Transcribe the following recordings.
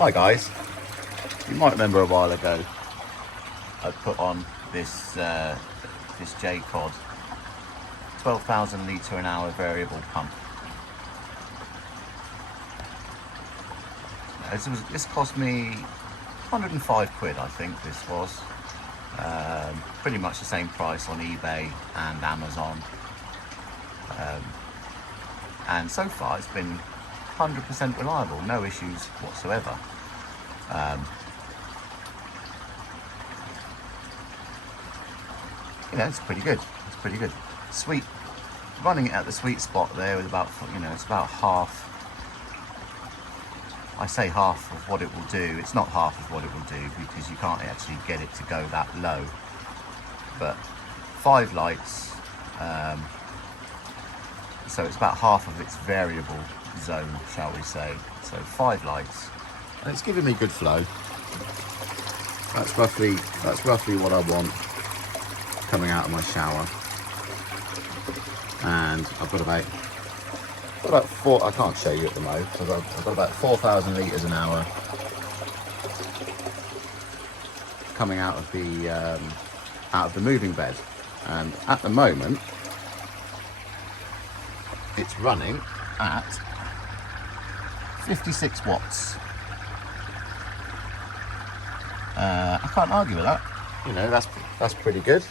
Hi guys, you might remember a while ago I put on this this J-Cod 12,000 litre an hour variable pump. This cost me 105 quid, I think this was. Pretty much the same price on eBay and Amazon. And so far it's been 100% reliable, no issues whatsoever. Yeah, it's pretty good. It's pretty good. Sweet. Running it at the sweet spot there with about, it's about half. I say half of what it will do. It's not half of what it will do because you can't actually get it to go that low. But 5 lights, so it's about half of its variable zone, shall we say. So 5 lights, and it's giving me good flow. That's roughly what I want coming out of my shower. And I've got about 4. I can't show you at the moment. I've got about 4,000 litres an hour coming out of the moving bed, and at the moment it's running at 56 watts. I can't argue with that. That's pretty good.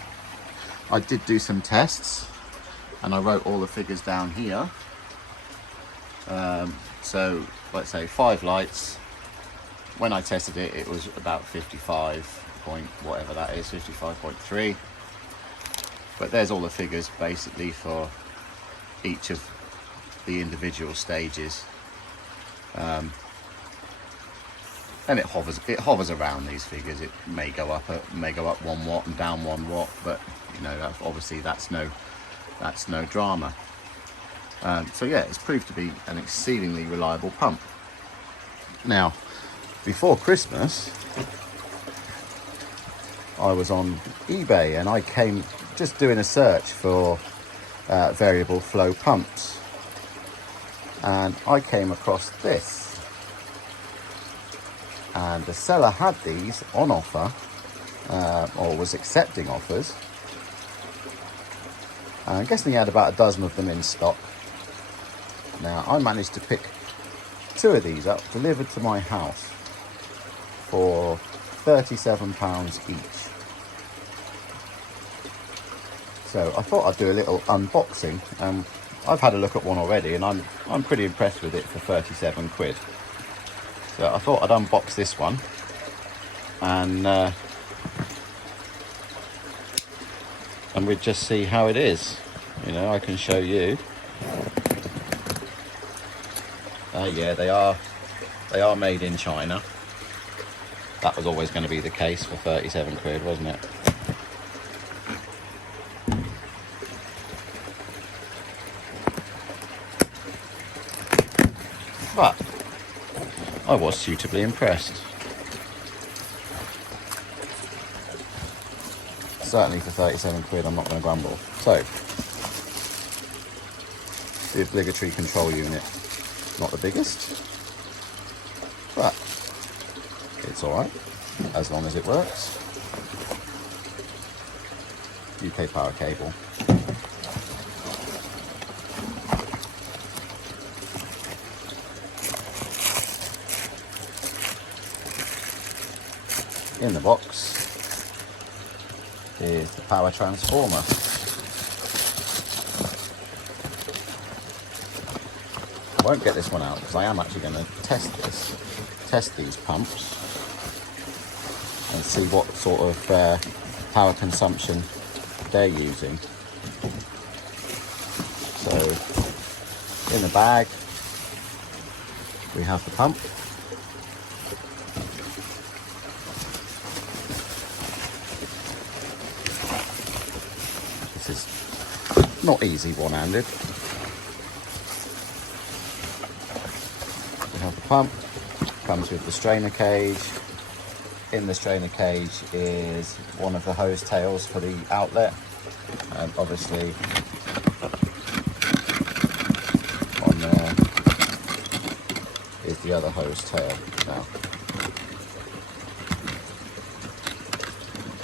I did do some tests and I wrote all the figures down here. So let's say 5 lights, when I tested it, it was about 55 point whatever that is, 55.3. But there's all the figures basically for each of the individual stages. And it hovers around these figures. It may go up 1 watt and down 1 watt, but obviously that's no drama. So yeah, it's proved to be an exceedingly reliable pump. Now, before Christmas, I was on eBay and I came just doing a search for variable flow pumps, and I came across this, and the seller had these on offer, or was accepting offers. I'm guessing he had about a dozen of them in stock. Now, I managed to pick 2 of these up, delivered to my house for £37 each. So I thought I'd do a little unboxing. I've had a look at one already, and I'm pretty impressed with it for 37 quid. So I thought I'd unbox this one, and we'd just see how it is. I can show you. Yeah, they are made in China. That was always going to be the case for 37 quid, wasn't it? But I was suitably impressed. Certainly for 37 quid, I'm not going to grumble. So, the obligatory control unit. Not the biggest, but it's alright, as long as it works. UK power cable. In the box is the power transformer. I won't get this one out because I am actually going to test these pumps and see what sort of power consumption they're using. So in the bag we have the pump. This is not easy one-handed. We have the pump, comes with the strainer cage. In the strainer cage is one of the hose tails for the outlet, and obviously on there is the other hose tail. Now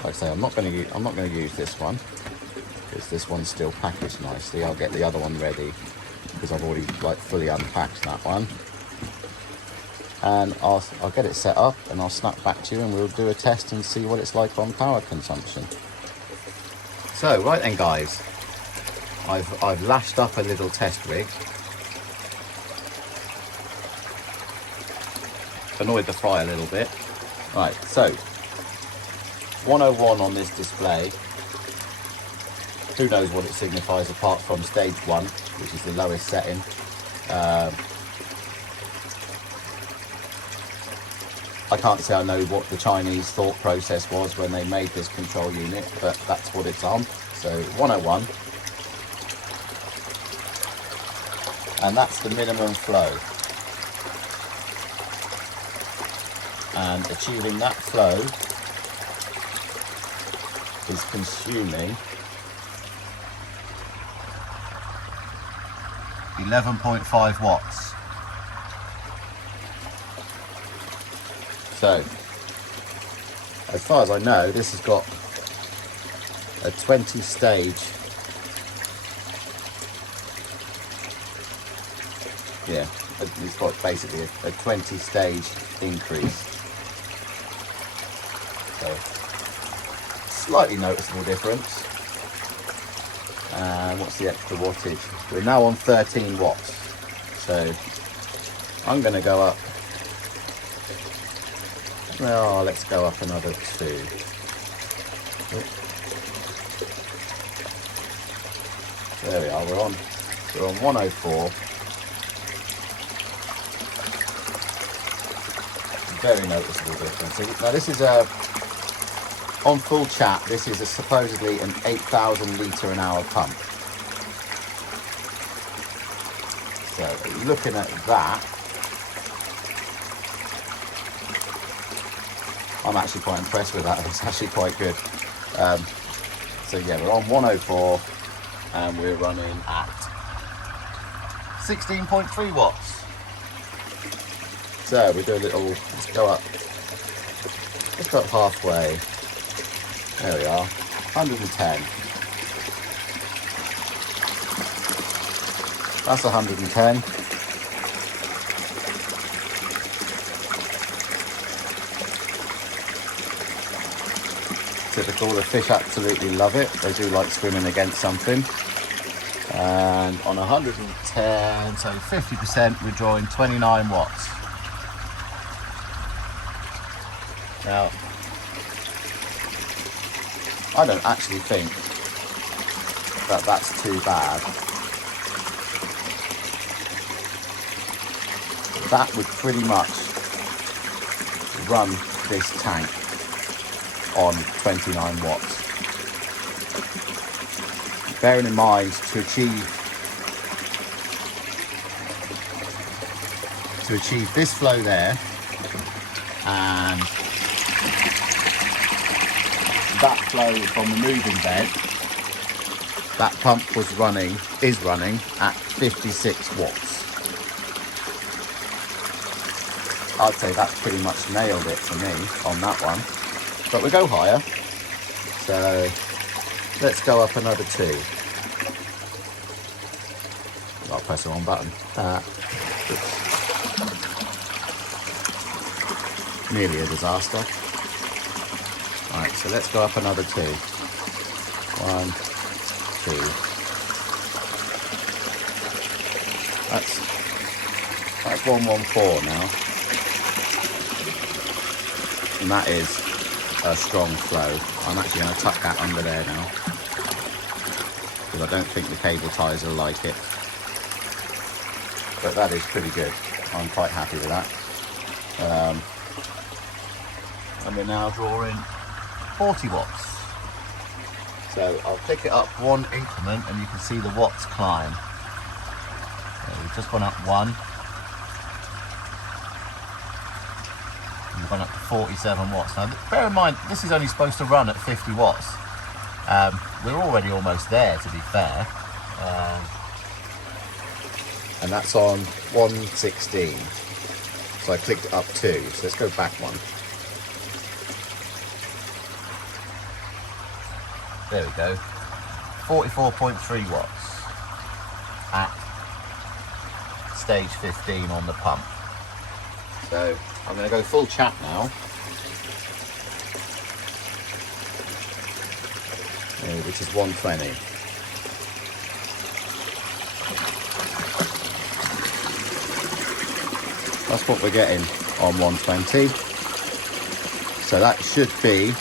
Like I say, I'm not going to use this one because this one's still packaged nicely. I'll get the other one ready because I've already like fully unpacked that one. And I'll get it set up and I'll snap back to you and we'll do a test and see what it's like on power consumption. So right then guys, I've lashed up a little test rig. Annoyed the fry a little bit. Right, so 101 on this display. Who knows what it signifies apart from stage 1, which is the lowest setting. I can't say I know what the Chinese thought process was when they made this control unit, but that's what it's on. So 101. And that's the minimum flow. And achieving that flow is consuming 11.5 watts. So, as far as I know, this has got a 20 stage, yeah, it's got basically a 20 stage increase. So, slightly noticeable difference. And what's the extra wattage? We're now on 13 watts. So, I'm going to go up. Well, let's go up another 2. There we are, we're on 104. Very noticeable difference. Now this is on full chat, this is supposedly an 8,000 litre an hour pump. So looking at that, I'm actually quite impressed with that. It's actually quite good. So yeah, we're on 104 and we're running at 16.3 watts. So we do a little, let's go up halfway. There we are, 110. That's 110. Typical, the fish absolutely love it. They do like swimming against something. And on 110, so 50%, we're drawing 29 watts. Now, I don't actually think that that's too bad. That would pretty much run this tank on 29 watts. Bearing in mind to achieve this flow there and that flow from the moving bed, that pump is running at 56 watts. I'd say that's pretty much nailed it for me on that one. But we go higher, so let's go up another 2. I'll press the wrong button. Nearly a disaster. Alright, so let's go up another 2. 1, 2. That's 114 now. And that is a strong flow. I'm actually going to tuck that under there now because I don't think the cable ties will like it, but that is pretty good. I'm quite happy with that. And we're now drawing 40 watts. So I'll pick it up 1 increment and you can see the watts climb. So we've just gone up 1. We've gone up to 47 watts. Now, bear in mind, this is only supposed to run at 50 watts. We're already almost there, to be fair. And that's on 116. So I clicked up 2. So let's go back 1. there we go, 44.3 watts at stage 15 on the pump. So I'm going to go full chat now, which is 120. That's what we're getting on 120. So that should be,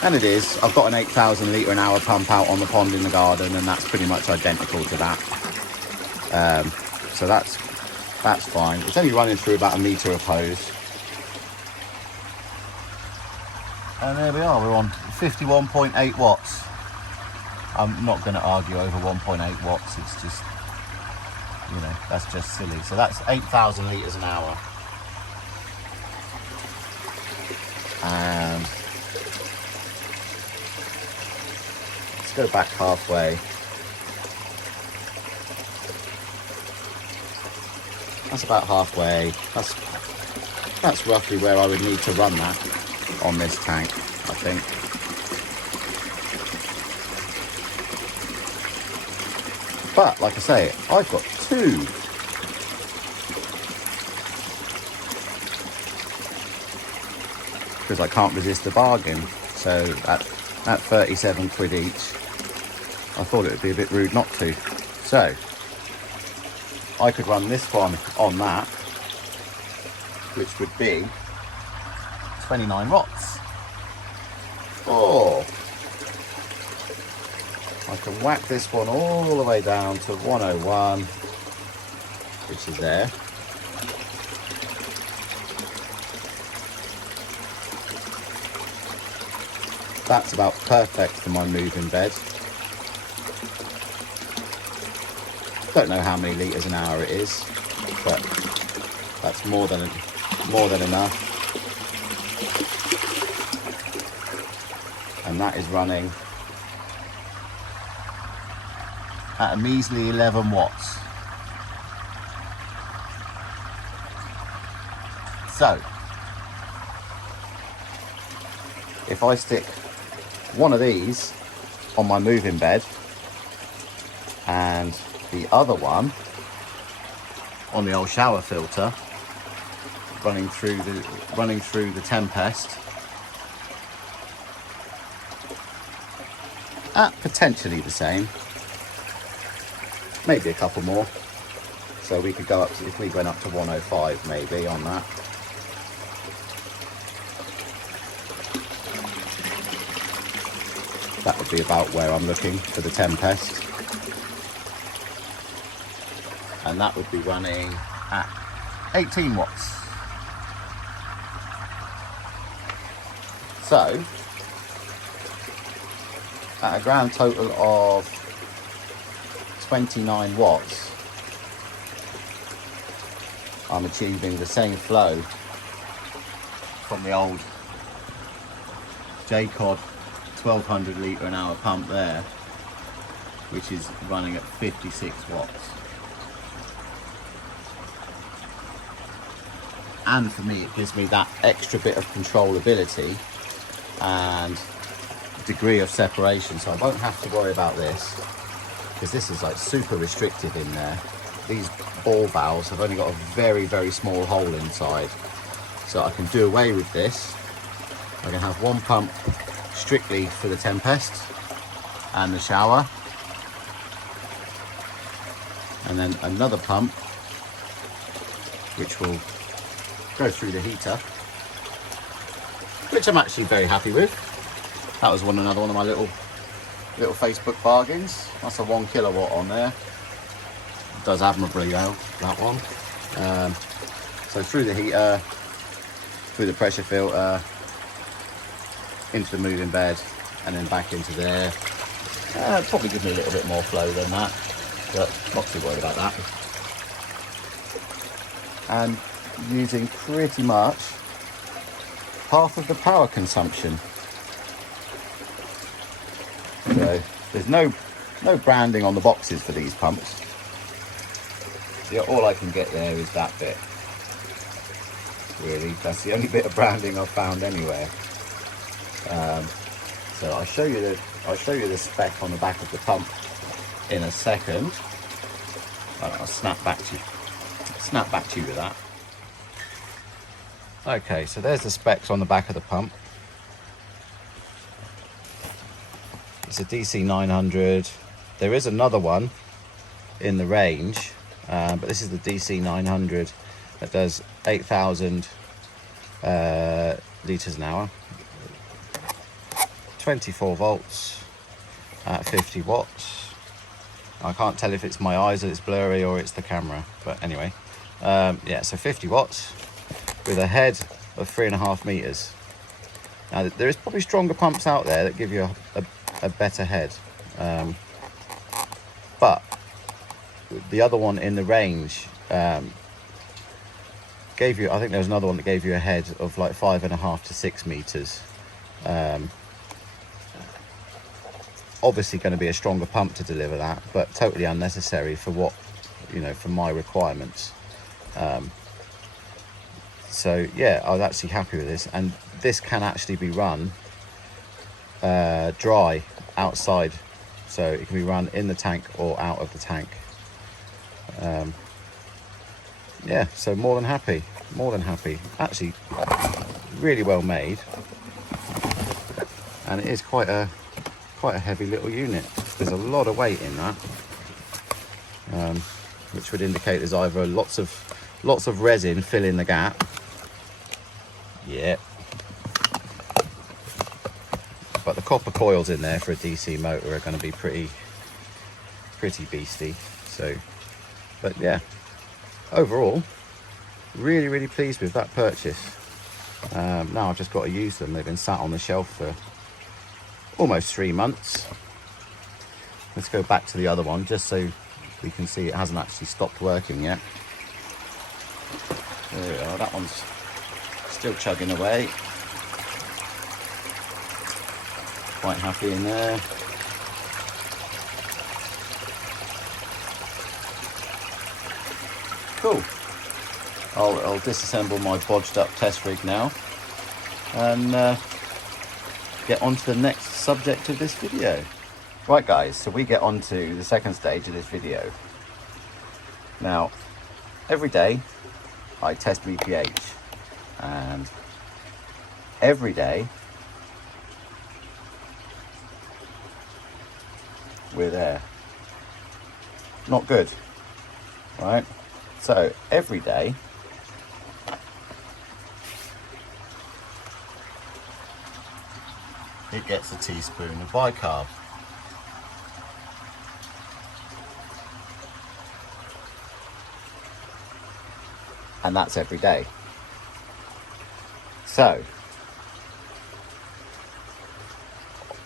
and it is, I've got an 8,000 litre an hour pump out on the pond in the garden, and that's pretty much identical to that. So that's fine. It's only running through about a metre of hose. And there we are, we're on 51.8 watts. I'm not going to argue over 1.8 watts, it's just, you know, that's just silly. So that's 8,000 litres an hour. And let's go back halfway. That's about halfway. That's roughly where I would need to run that on this tank, I think. But like I say, I've got two. Because I can't resist the bargain. So at 37 quid each, I thought it would be a bit rude not to. So I could run this one on that, which would be 29 watts. Oh, I can whack this one all the way down to 101, which is there. That's about perfect for my moving bed. Don't know how many litres an hour it is, but that's more than enough. And that is running at a measly 11 watts. So if I stick one of these on my moving bed and the other one on the old shower filter, running through the Tempest at potentially the same, maybe a couple more, so we could go up to, if we went up to 105 maybe on that. That would be about where I'm looking for the Tempest. And that would be running at 18 watts. So, at a grand total of 29 watts, I'm achieving the same flow from the old J-Cod 1200 litre an hour pump there, which is running at 56 watts. And for me, it gives me that extra bit of controllability and degree of separation, so I won't have to worry about this, because this is like super restricted in there. These ball valves have only got a very, very small hole inside, so I can do away with this. I can have one pump strictly for the Tempest and the shower, and then another pump which will go through the heater, which I'm actually very happy with. That was another one of my little Facebook bargains. That's a 1 kilowatt on there. It does admirably well, that one. So through the heater, through the pressure filter, into the moving bed, and then back into there. Probably give me a little bit more flow than that, but not too worried about that. And using pretty much half of the power consumption. So there's no branding on the boxes for these pumps. Yeah, all I can get there is that bit. Really, that's the only bit of branding I've found anywhere. So I'll show you the spec on the back of the pump in a second. I'll snap back to you with that. Okay, so there's the specs on the back of the pump. It's a DC 900. There is another one in the range, but this is the DC 900 that does 8,000 litres an hour, 24 volts at 50 watts. I can't tell if it's my eyes that it's blurry or it's the camera, but anyway, yeah, so 50 watts with a head of 3.5 meters. Now there is probably stronger pumps out there that give you a better head, but the other one in the range gave you, I think there was another one that gave you a head of like 5.5 to 6 meters. Obviously going to be a stronger pump to deliver that, but totally unnecessary for what, you know, for my requirements. So yeah, I was actually happy with this, and this can actually be run dry outside, so it can be run in the tank or out of the tank. Yeah, so more than happy. Actually, really well made, and it is quite a heavy little unit. There's a lot of weight in that, which would indicate there's either lots of resin filling the gap. Yeah. But the copper coils in there for a DC motor are going to be pretty beastly. So, but yeah, overall, really pleased with that purchase. Now I've just got to use them. They've been sat on the shelf for almost 3 months. Let's go back to the other one just so we can see it hasn't actually stopped working yet. There we are, that one's still chugging away. Quite happy in there. Cool. I'll disassemble my bodged up test rig now and get on to the next subject of this video. Right guys, so we get on to the second stage of this video. Now, every day I test my pH, and every day we're there. Not good, right? So every day it gets a teaspoon of bicarb. And that's every day. So,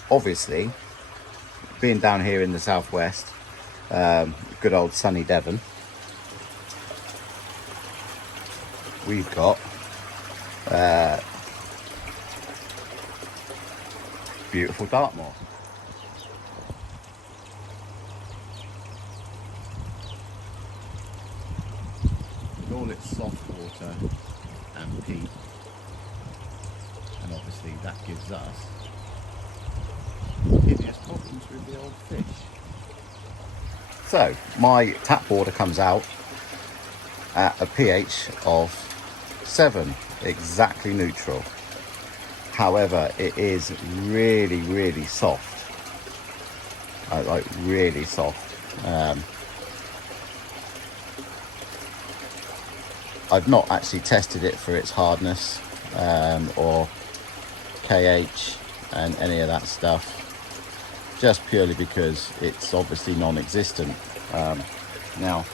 obviously, being down here in the southwest, good old sunny Devon, we've got beautiful Dartmoor. With all its soft water and peat, and obviously that gives us hideous problems with the old fish. So my tap water comes out at a pH of 7, exactly neutral. However, it is really soft, like really soft. I've not actually tested it for its hardness or KH and any of that stuff, just purely because it's obviously non-existent. Now,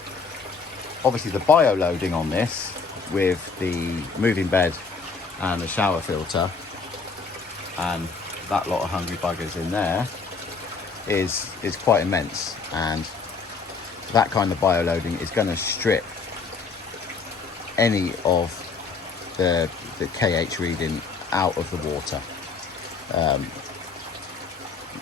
obviously the bio loading on this with the moving bed and the shower filter and that lot of hungry buggers in there is quite immense, and that kind of bio loading is going to strip any of the KH reading out of the water.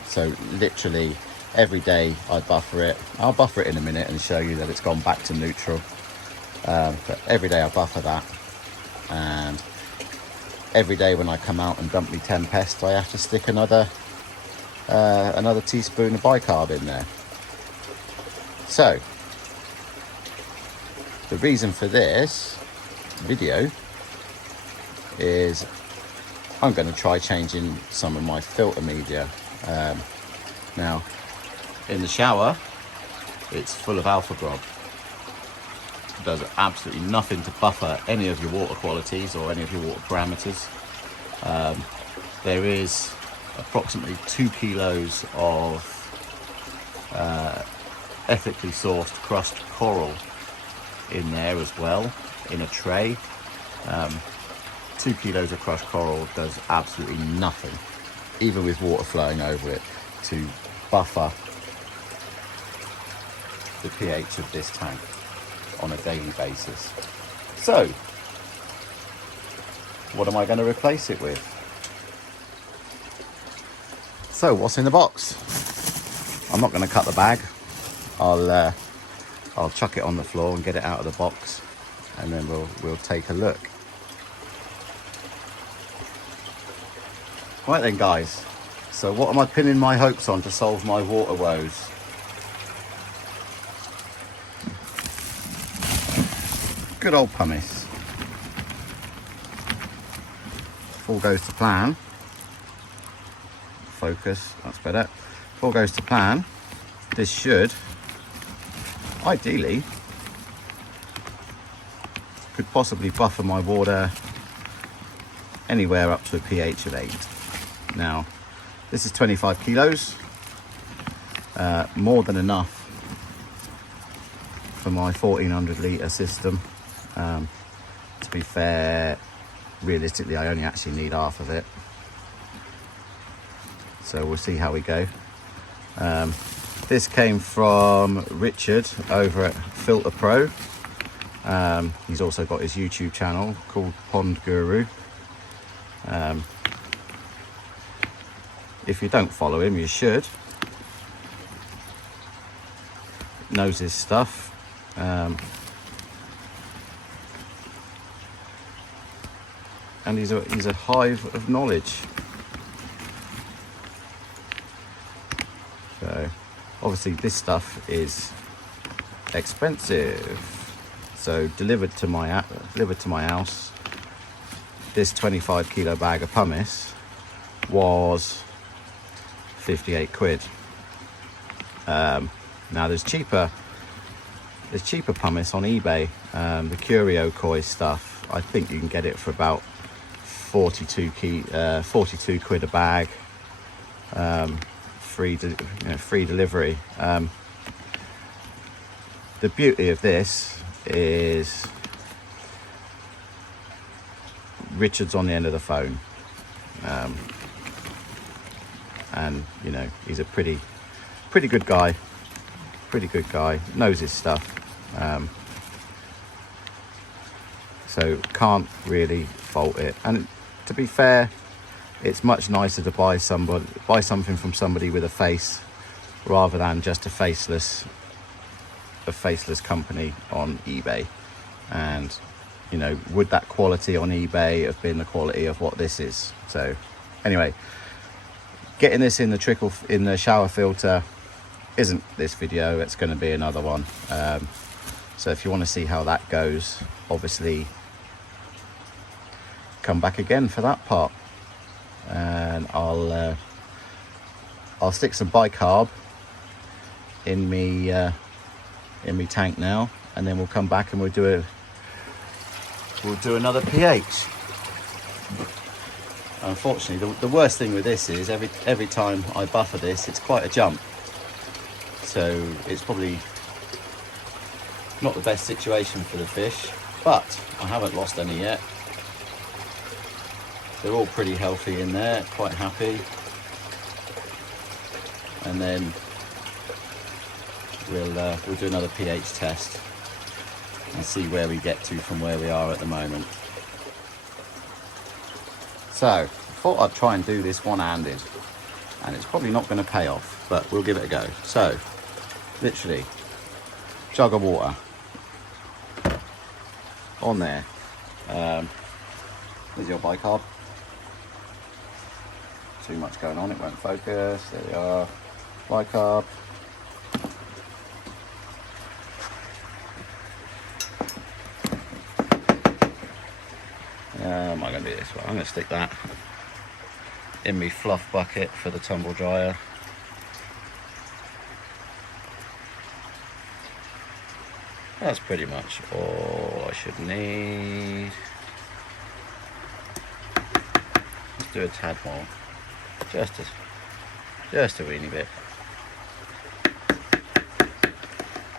So literally every day I buffer it. I'll buffer it in a minute and show you that it's gone back to neutral. But every day I buffer that, and every day when I come out and dump me 10 pests, I have to stick another another teaspoon of bicarb in there. So the reason for this video is I'm going to try changing some of my filter media. Now in the shower it's full of alpha grog. It does absolutely nothing to buffer any of your water qualities or any of your water parameters. There is approximately 2 kilos of ethically sourced crushed coral in there as well, in a tray. 2 kilos of crushed coral does absolutely nothing, even with water flowing over it, to buffer the pH of this tank on a daily basis. So what am I going to replace it with? So what's in the box? I'm not going to cut the bag. I'll chuck it on the floor and get it out of the box, and then we'll take a look. Right then guys, so what am I pinning my hopes on to solve my water woes? Good old pumice. If all goes to plan, focus, that's better. If all goes to plan, this should, ideally, could possibly buffer my water anywhere up to a pH of 8. Now, this is 25 kilos, more than enough for my 1400 litre system. To be fair, realistically, I only actually need half of it. So we'll see how we go. This came from Richard over at Filter Pro. He's also got his YouTube channel called Pond Guru. If you don't follow him, you should. Knows his stuff. And he's a hive of knowledge. So obviously this stuff is expensive. So delivered to my house, this 25 kilo bag of pumice was 58 quid. Now there's cheaper pumice on eBay. The Curio Koi stuff, I think you can get it for about 42 quid a bag. Free delivery. The beauty of this is Richard's on the end of the phone, and you know, he's a pretty good guy, knows his stuff, so can't really fault it. And to be fair, it's much nicer to buy something from somebody with a face rather than just a faceless company on eBay. And you know, would that quality on eBay have been the quality of what this is? So anyway, getting this in the shower filter isn't this video, it's going to be another one. So if you want to see how that goes, obviously come back again for that part. And I'll stick some bicarb in me tank now, and then we'll come back and we'll do another pH. Unfortunately, the worst thing with this is every time I buffer this, it's quite a jump. So it's probably not the best situation for the fish, but I haven't lost any yet. They're all pretty healthy in there, quite happy. And then we'll do another pH test and see where we get to from where we are at the moment. So I thought I'd try and do this one-handed, and it's probably not going to pay off, but we'll give it a go. So literally jug of water on there. There's your bicarb. too much going on, it won't focus. There we are. Bicarb. Am I going to do this? Well, I'm going to stick that in my fluff bucket for the tumble dryer. That's pretty much all I should need. Let's do a tad more, just a weeny bit.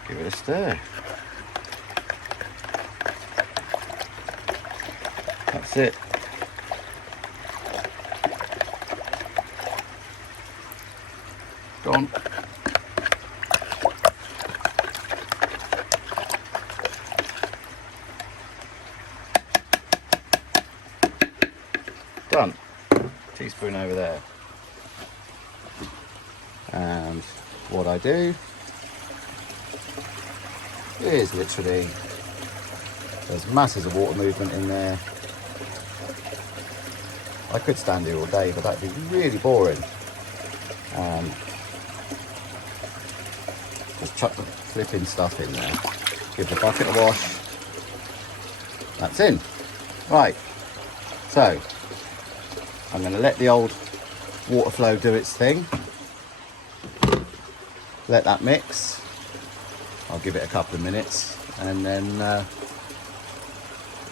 Give it a stir. That's it. Gone. Done. Teaspoon over there. And what I do is literally, there's masses of water movement in there. I could stand here all day, but that'd be really boring. Just chuck the flipping stuff in there. Give the bucket a wash. That's in. Right. So I'm going to let the old water flow do its thing. Let that mix. I'll give it a couple of minutes, and then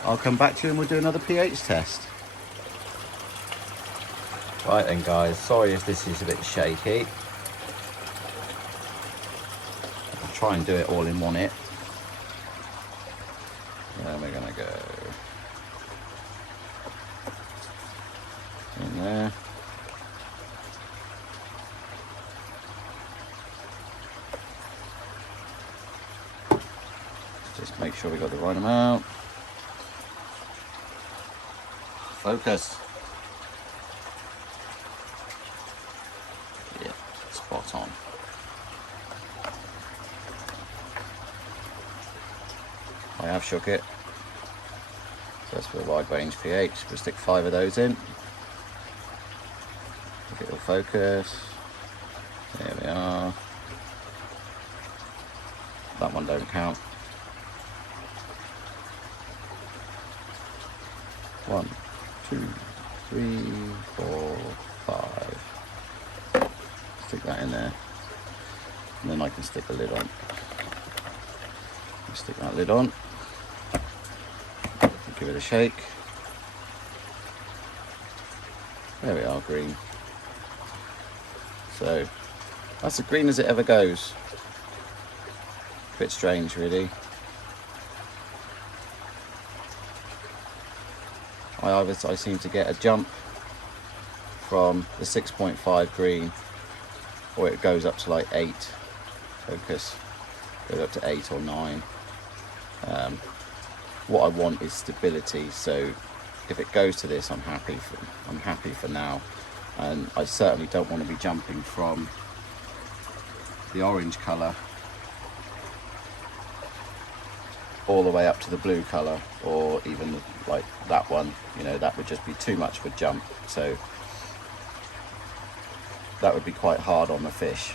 I'll come back to you and we'll do another pH test. Right then guys, sorry if this is a bit shaky. I'll try and do it all in one hit. There we're gonna go. In there. Just make sure we got the right amount. Focus. Yeah, spot on. I have shook it. So that's for the wide range pH. We'll stick 5 of those in. If it'll focus. There we are. That one don't count. 1, 2, 3, 4, 5. Stick that in there, and then I can stick the lid on. Stick that lid on. Give it a shake. There we are, green. So that's as green as it ever goes. Bit strange, really. I seem to get a jump from the 6.5 green, or it goes up to like 8 focus, goes up to 8 or 9. What I want is stability, so if it goes to this, I'm happy for now, and I certainly don't want to be jumping from the orange colour all the way up to the blue colour, or even like that one. You know, that would just be too much of a jump, so that would be quite hard on the fish.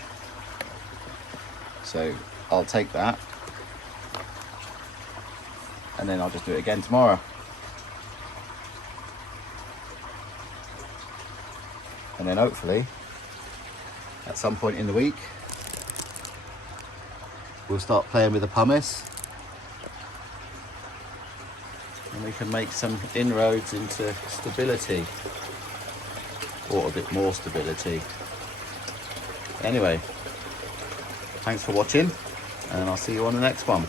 So I'll take that, and then I'll just do it again tomorrow. And then hopefully at some point in the week we'll start playing with the pumice, and we can make some inroads into stability, or a bit more stability. Anyway, thanks for watching, and I'll see you on the next one.